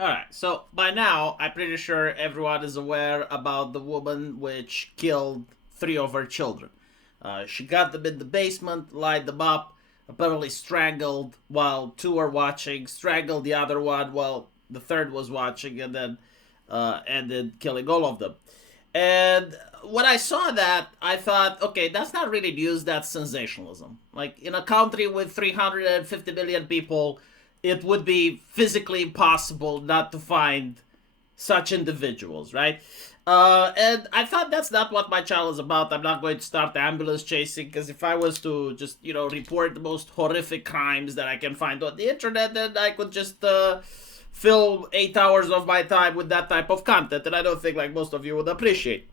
All right. So by now, I'm pretty sure everyone is aware about the woman which killed three of her children. She got them in the basement, lined them up, apparently strangled while two were watching, strangled the other one while the third was watching, and then ended killing all of them. And when I saw that, I thought, okay, that's not really news, that's sensationalism. Like, in a country with 350 million people, it would be physically impossible not to find such individuals, right? And I thought that's not what my channel is about. I'm not going to start ambulance chasing, because if I was to just, report the most horrific crimes that I can find on the internet, then I could just fill 8 hours of my time with that type of content, and I don't think like most of you would appreciate.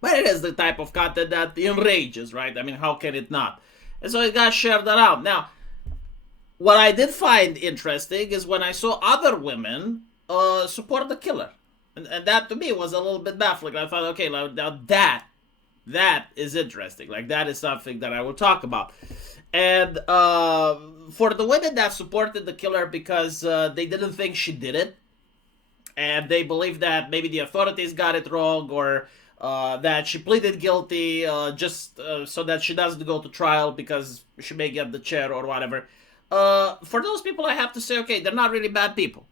But it is the type of content that enrages, right? I mean, how can it not? And so it got shared around. Now, what I did find interesting is when I saw other women support the killer. And that to me was a little bit baffling. I thought, okay, now that is interesting. Like, that is something that I will talk about. And for the women that supported the killer because they didn't think she did it, and they believe that maybe the authorities got it wrong, or that she pleaded guilty just so that she doesn't go to trial because she may get the chair or whatever. For those people, I have to say, okay, they're not really bad people.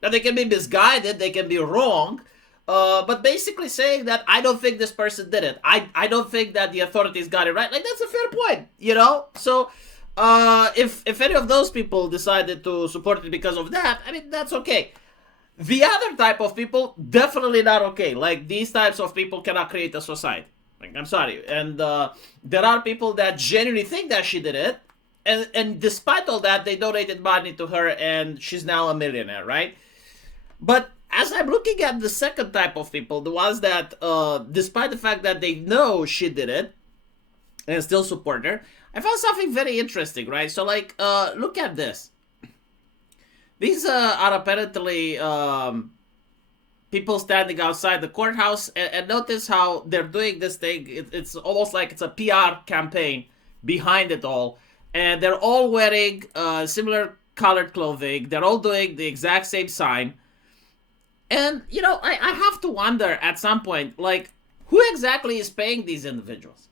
Now, they can be misguided, they can be wrong, but basically saying that I don't think this person did it. I don't think that the authorities got it right. Like, that's a fair point, you know? So, if any of those people decided to support it because of that, I mean, that's okay. The other type of people, definitely not okay. Like, these types of people cannot create a society. Like, I'm sorry. And there are people that genuinely think that she did it, and despite all that, they donated money to her, and she's now a millionaire, right? But as I'm looking at the second type of people, the ones that, despite the fact that they know she did it and still support her, I found something very interesting, right? So, like, look at this. These are apparently people standing outside the courthouse, and notice how they're doing this thing. It's almost like it's a PR campaign behind it all, and they're all wearing similar colored clothing. They're all doing the exact same sign. And, I have to wonder at some point, like, who exactly is paying these individuals?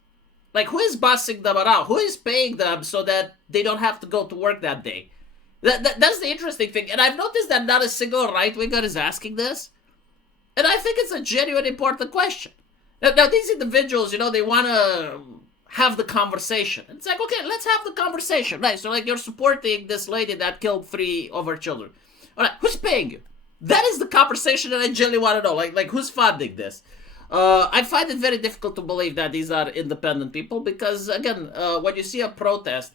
Like, who is bossing them around? Who is paying them so that they don't have to go to work that day? That's the interesting thing. And I've noticed that not a single right-winger is asking this. And I think it's a genuine important question. Now these individuals, they want to have the conversation. It's like, okay, let's have the conversation. Right, so, like, you're supporting this lady that killed three of her children. All right, who's paying you? That is the conversation that I genuinely want to know. Like who's funding this? I find it very difficult to believe that these are independent people because, again, when you see a protest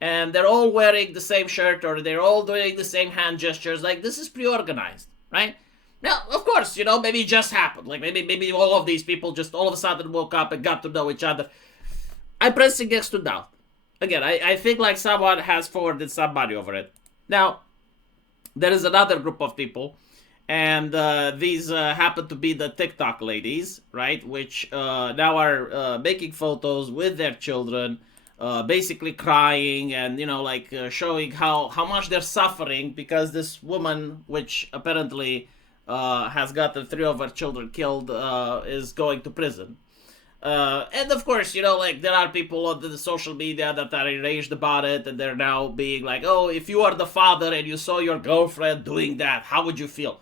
and they're all wearing the same shirt or they're all doing the same hand gestures, like, this is pre-organized, right? Now, of course, maybe it just happened. Like, maybe all of these people just all of a sudden woke up and got to know each other. I'm pressing next to doubt. Again, I think, like, someone has forwarded somebody over it. Now, there is another group of people, and these happen to be the TikTok ladies, right? Which now are making photos with their children, basically crying and, showing how much they're suffering because this woman, which apparently has gotten three of her children killed, is going to prison. And of course, there are people on the social media that are enraged about it, and they're now being like, oh, if you are the father and you saw your girlfriend doing that, how would you feel?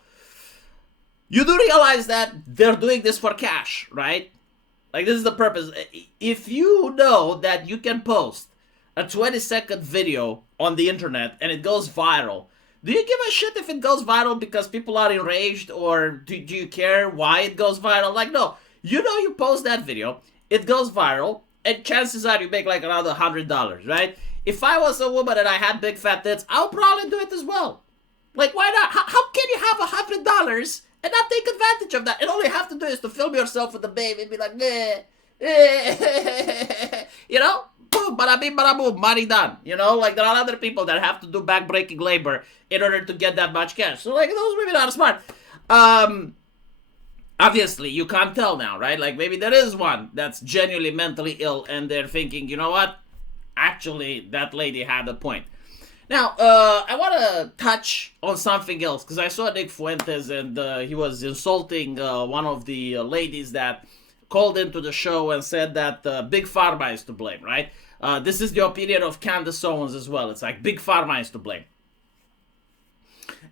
You do realize that they're doing this for cash, right? Like, this is the purpose. If you know that you can post a 20-second video on the internet and it goes viral, do you give a shit if it goes viral because people are enraged, or do you care why it goes viral? Like, no. You post that video, it goes viral, and chances are you make like around $100, right? If I was a woman and I had big fat tits, I'll probably do it as well. Like, why not? How can you have $100 and not take advantage of that? And all you have to do is to film yourself with the baby and be like, boom, bada bing, bada boom, money done. Like, there are other people that have to do back-breaking labor in order to get that much cash. So, like, those women are smart. Obviously, you can't tell now, right? Like, maybe there is one that's genuinely mentally ill and they're thinking, you know what? Actually, that lady had a point. Now, I want to touch on something else because I saw Nick Fuentes and he was insulting one of the ladies that called into the show and said that Big Pharma is to blame, right? This is the opinion of Candace Owens as well. It's like Big Pharma is to blame.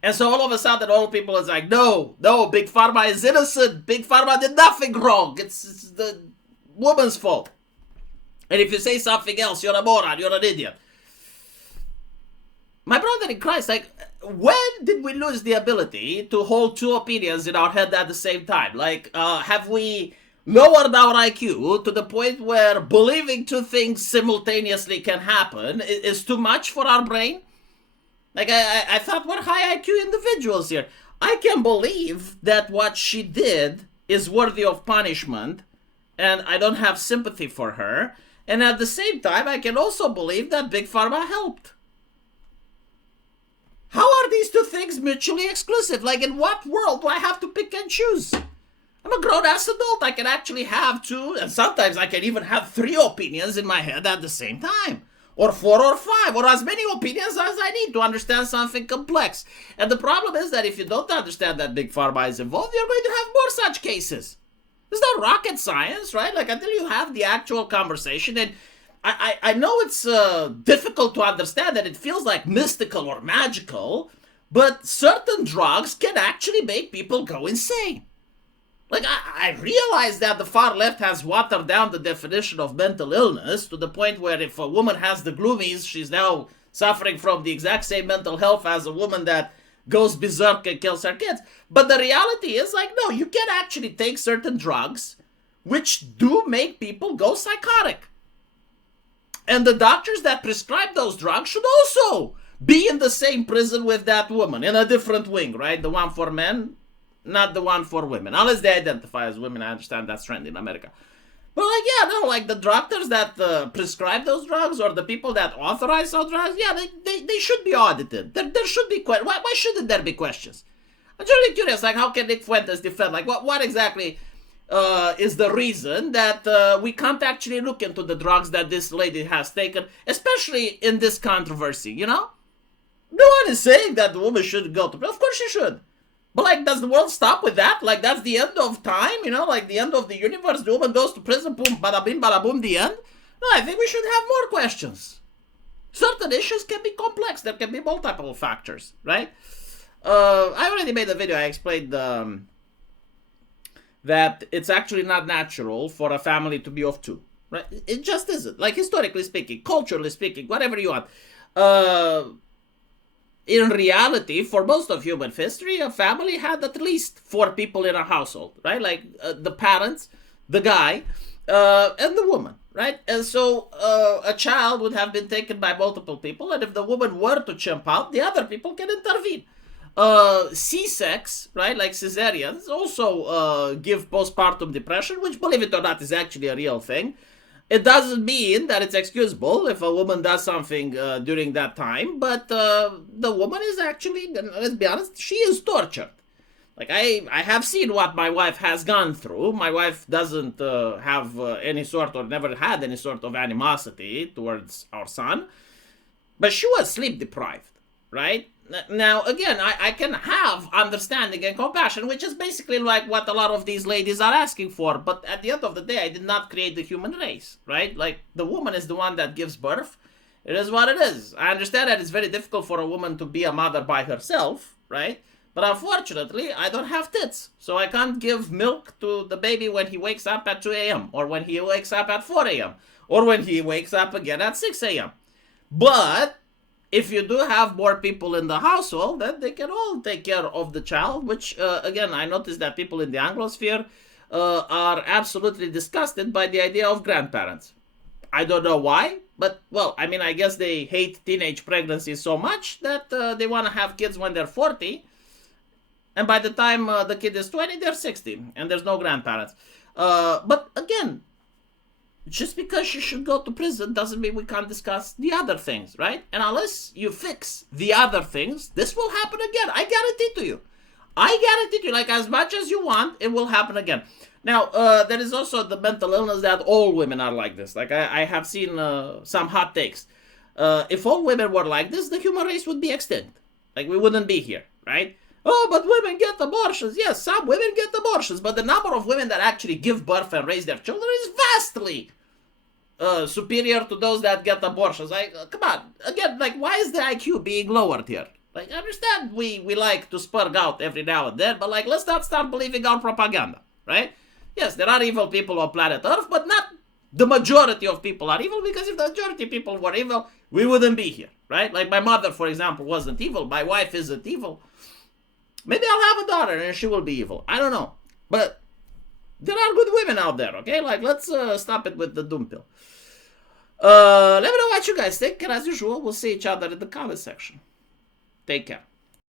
And so all of a sudden, all people is like, no, Big Pharma is innocent. Big Pharma did nothing wrong. It's the woman's fault. And if you say something else, you're a moron, you're an idiot. My brother in Christ, like, when did we lose the ability to hold two opinions in our head at the same time? Like, have we lowered our IQ to the point where believing two things simultaneously can happen is too much for our brain? Like, I thought we're high IQ individuals here. I can believe that what she did is worthy of punishment, and I don't have sympathy for her. And at the same time, I can also believe that Big Pharma helped. How are these two things mutually exclusive? Like, in what world do I have to pick and choose? I'm a grown-ass adult. I can actually have two, and sometimes I can even have three opinions in my head at the same time. Or 4 or 5, or as many opinions as I need to understand something complex. And the problem is that if you don't understand that Big Pharma is involved, you're going to have more such cases. It's not rocket science, right? Like, until you have the actual conversation, and I know it's difficult to understand that it feels like mystical or magical, but certain drugs can actually make people go insane. Like, I realize that the far left has watered down the definition of mental illness to the point where if a woman has the gloomies, she's now suffering from the exact same mental health as a woman that goes berserk and kills her kids. But the reality is, like, no, you can actually take certain drugs which do make people go psychotic. And the doctors that prescribe those drugs should also be in the same prison with that woman, in a different wing, right? The one for men, not the one for women. Unless they identify as women, I understand that's trendy in America. But, like, yeah, no, like, the doctors that prescribe those drugs or the people that authorize those drugs, yeah, they should be audited. There should be questions. Why shouldn't there be questions? I'm really curious, like, how can Nick Fuentes defend? Like, what exactly is the reason that we can't actually look into the drugs that this lady has taken, especially in this controversy, you know? No one is saying that the woman shouldn't go to prison. Of course she should. But, like, does the world stop with that? Like, that's the end of time, you know? Like, the end of the universe, the woman goes to prison, boom, bada bing, bada boom, the end? No, I think we should have more questions. Certain issues can be complex. There can be multiple factors, right? I already made a video. I explained that it's actually not natural for a family to be of two, right? It just isn't. Like, historically speaking, culturally speaking, whatever you want. In reality, for most of human history, a family had at least 4 people in a household, right? Like the parents, the guy, and the woman, right? And so a child would have been taken by multiple people, and if the woman were to chimp out, the other people can intervene. C-sex, right, like cesareans, also give postpartum depression, which, believe it or not, is actually a real thing. It doesn't mean that it's excusable if a woman does something during that time, but the woman is actually, let's be honest, she is tortured. Like, I have seen what my wife has gone through. My wife doesn't have any sort or never had any sort of animosity towards our son, but she was sleep deprived, right? Now, again, I can have understanding and compassion, which is basically like what a lot of these ladies are asking for. But at the end of the day, I did not create the human race, right? Like, the woman is the one that gives birth. It is what it is. I understand that it's very difficult for a woman to be a mother by herself, right? But unfortunately, I don't have tits. So I can't give milk to the baby when he wakes up at 2 a.m. or when he wakes up at 4 a.m. or when he wakes up again at 6 a.m. But if you do have more people in the household, then they can all take care of the child, which, again, I noticed that people in the Anglosphere are absolutely disgusted by the idea of grandparents. I don't know why, but, well, I mean, I guess they hate teenage pregnancies so much that they want to have kids when they're 40, and by the time the kid is 20, they're 60, and there's no grandparents. But, again, just because she should go to prison doesn't mean we can't discuss the other things, right? And unless you fix the other things, this will happen again. I guarantee to you. Like, as much as you want, it will happen again. Now, there is also the mental illness that all women are like this. Like, I have seen some hot takes. If all women were like this, the human race would be extinct. Like, we wouldn't be here, right? Oh, but women get abortions. Yes, some women get abortions, but the number of women that actually give birth and raise their children is vastly superior to those that get abortions. Like, come on. Again, like, why is the IQ being lowered here? Like, I understand we like to spurg out every now and then, but, like, let's not start believing our propaganda, right? Yes, there are evil people on planet Earth, but not the majority of people are evil, because if the majority of people were evil, we wouldn't be here, right? Like, my mother, for example, wasn't evil. My wife isn't evil. Maybe I'll have a daughter and she will be evil. I don't know. But there are good women out there, okay? Like, let's stop it with the doom pill. Let me know what you guys think, and as usual, we'll see each other in the comment section. Take care.